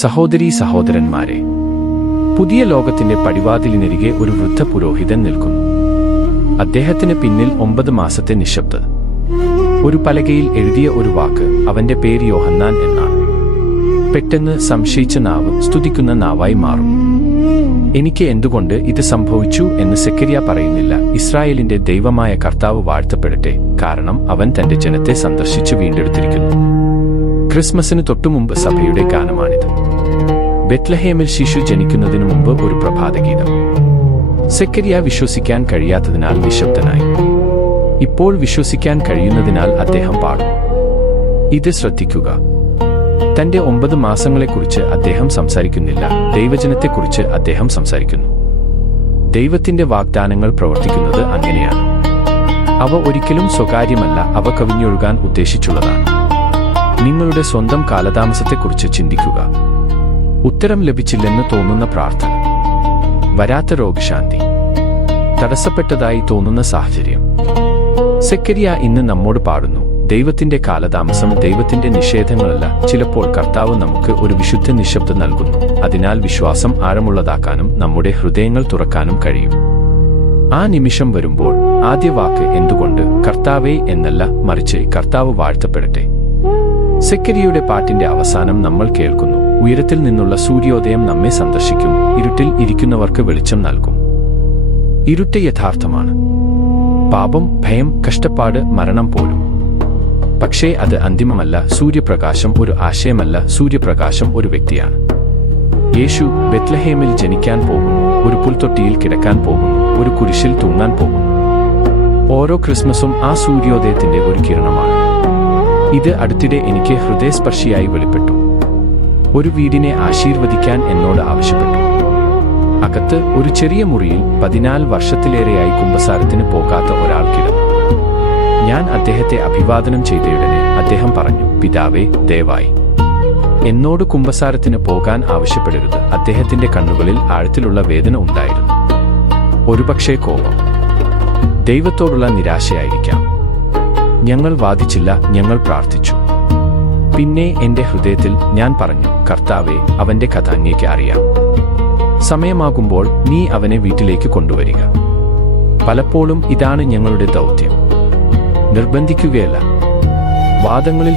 സഹോദരീ സഹോദരന്മാരെ, പുതിയ ലോകത്തിന്റെ പടിവാതിലിനരികെ ഒരു വൃദ്ധ പുരോഹിതൻ നിൽക്കുന്നു. അദ്ദേഹത്തിന് പിന്നിൽ 9 മാസത്തെ നിശബ്ദത. ഒരു പലകയിൽ എഴുതിയ ഒരു വാക്ക്, അവന്റെ പേര് യോഹന്നാൻ എന്നാണ്. പെട്ടെന്ന് സംശയിച്ച നാവ് സ്തുതിക്കുന്ന നാവായി മാറും. എനിക്ക് എന്തുകൊണ്ട് ഇത് സംഭവിച്ചു എന്ന് സെക്കരിയ പറയുന്നില്ല. ഇസ്രായേലിന്റെ ദൈവമായ കർത്താവ് വാഴ്ത്തപ്പെടട്ടെ, കാരണം അവൻ തന്റെ ജനത്തെ സന്ദർശിച്ചു വീണ്ടെടുത്തിരിക്കുന്നു. ക്രിസ്മസിന് തൊട്ടുമുമ്പ് സഭയുടെ ഗാനമാണിത്. ബെത്ലഹേമിൽ ശിശു ജനിക്കുന്നതിനു മുമ്പ് ഒരു പ്രഭാതഗീതം. സെക്കരിയ വിശ്വസിക്കാൻ കഴിയാത്തതിനാൽ നിശബ്ദനായി. ഇപ്പോൾ വിശ്വസിക്കാൻ കഴിയുന്നതിനാൽ അദ്ദേഹം പാടും. ഇത് ശ്രദ്ധിക്കുക. തന്റെ 9 മാസങ്ങളെക്കുറിച്ച് അദ്ദേഹം സംസാരിക്കുന്നില്ല, ദൈവജനത്തെക്കുറിച്ച് അദ്ദേഹം സംസാരിക്കുന്നു. ദൈവത്തിന്റെ വാഗ്ദാനങ്ങൾ പ്രവർത്തിക്കുന്നത് അങ്ങനെയാണ്. അവ ഒരിക്കലും സ്വകാര്യമല്ല, അവ കവിഞ്ഞൊഴുകാൻ ഉദ്ദേശിച്ചുള്ളതാണ്. നിങ്ങളുടെ സ്വന്തം കാലതാമസത്തെക്കുറിച്ച് ചിന്തിക്കുക. ഉത്തരം ലഭിച്ചില്ലെന്ന് തോന്നുന്ന പ്രാർത്ഥന, വരാത്ത രോഗശാന്തി, തടസ്സപ്പെട്ടതായി തോന്നുന്ന സാഹചര്യം. സെക്കരിയ ഇന്ന് നമ്മോട് പാടുന്നു, ദൈവത്തിന്റെ കാലതാമസം ദൈവത്തിന്റെ നിഷേധങ്ങളല്ല. ചിലപ്പോൾ കർത്താവ് നമുക്ക് ഒരു വിശുദ്ധ നിശബ്ദത നൽകുന്നു. അതിനാൽ വിശ്വാസം ആഴമുള്ളതാക്കാനും നമ്മുടെ ഹൃദയങ്ങൾ തുറക്കാനും കഴിയും. ആ നിമിഷം വരുമ്പോൾ ആദ്യ വാക്ക് എന്തുകൊണ്ട് കർത്താവേ എന്നല്ല, മറിച്ച് കർത്താവ് വാഴ്ത്തപ്പെടട്ടെ. സെക്കരിയയുടെ പാട്ടിന്റെ അവസാനം നമ്മൾ കേൾക്കുന്നു, ഉയരത്തിൽ നിന്നുള്ള സൂര്യോദയം നമ്മെ സന്ദർശിക്കും, ഇരുട്ടിൽ ഇരിക്കുന്നവർക്ക് വെളിച്ചം നൽകും. ഇരുട്ട് യഥാർത്ഥമാണ്. പാപം, ഭയം, കഷ്ടപ്പാട്, മരണം പോലും. പക്ഷേ അത് അന്തിമമല്ല. സൂര്യപ്രകാശം ഒരു ആശയമല്ല, സൂര്യപ്രകാശം ഒരു വ്യക്തിയാണ്. യേശു ബെത്ലഹേമിൽ ജനിക്കാൻ പോകുന്നു, ഒരു പുൽത്തൊട്ടിയിൽ കിടക്കാൻ പോകുന്നു, ഒരു കുരിശിൽ തൂങ്ങാൻ പോകുന്നു. ഓരോ ക്രിസ്മസും ആ സൂര്യോദയത്തിന്റെ ഒരു കിരണമാണ്. ഇത് അടുത്തിടെ എനിക്ക് ഹൃദയസ്പർശിയായി വെളിപ്പെട്ടു. ഒരു വീടിനെ ആശീർവദിക്കാൻ എന്നോട് ആവശ്യപ്പെട്ടു. അകത്ത് ഒരു ചെറിയ മുറിയിൽ 14 വർഷത്തിലേറെയായി കുമ്പസാരത്തിന് പോകാത്ത ഒരാൾ കിടന്നു. ഞാൻ അദ്ദേഹത്തെ അഭിവാദനം ചെയ്തയുടനെ അദ്ദേഹം പറഞ്ഞു, പിതാവേ, ദയവായി എന്നോട് കുമ്പസാരത്തിന് പോകാൻ ആവശ്യപ്പെടരുത്. അദ്ദേഹത്തിന്റെ കണ്ണുകളിൽ ആഴത്തിലുള്ള വേദന ഉണ്ടായിരുന്നു. ഒരുപക്ഷേ കോപം, ദൈവത്തോടുള്ള നിരാശയായിരിക്കാം. ഞങ്ങൾ വാദിച്ചില്ല, ഞങ്ങൾ പ്രാർത്ഥിച്ചു. പിന്നെ എന്റെ ഹൃദയത്തിൽ ഞാൻ പറഞ്ഞു, കർത്താവേ, അവന്റെ കഥ അങ്ങേക്ക് അറിയാം. സമയമാകുമ്പോൾ നീ അവനെ വീട്ടിലേക്ക് കൊണ്ടുവരിക. പലപ്പോഴും ഇതാണ് ഞങ്ങളുടെ ദൗത്യം. നിർബന്ധിക്കുകയല്ല, വാദങ്ങളിൽ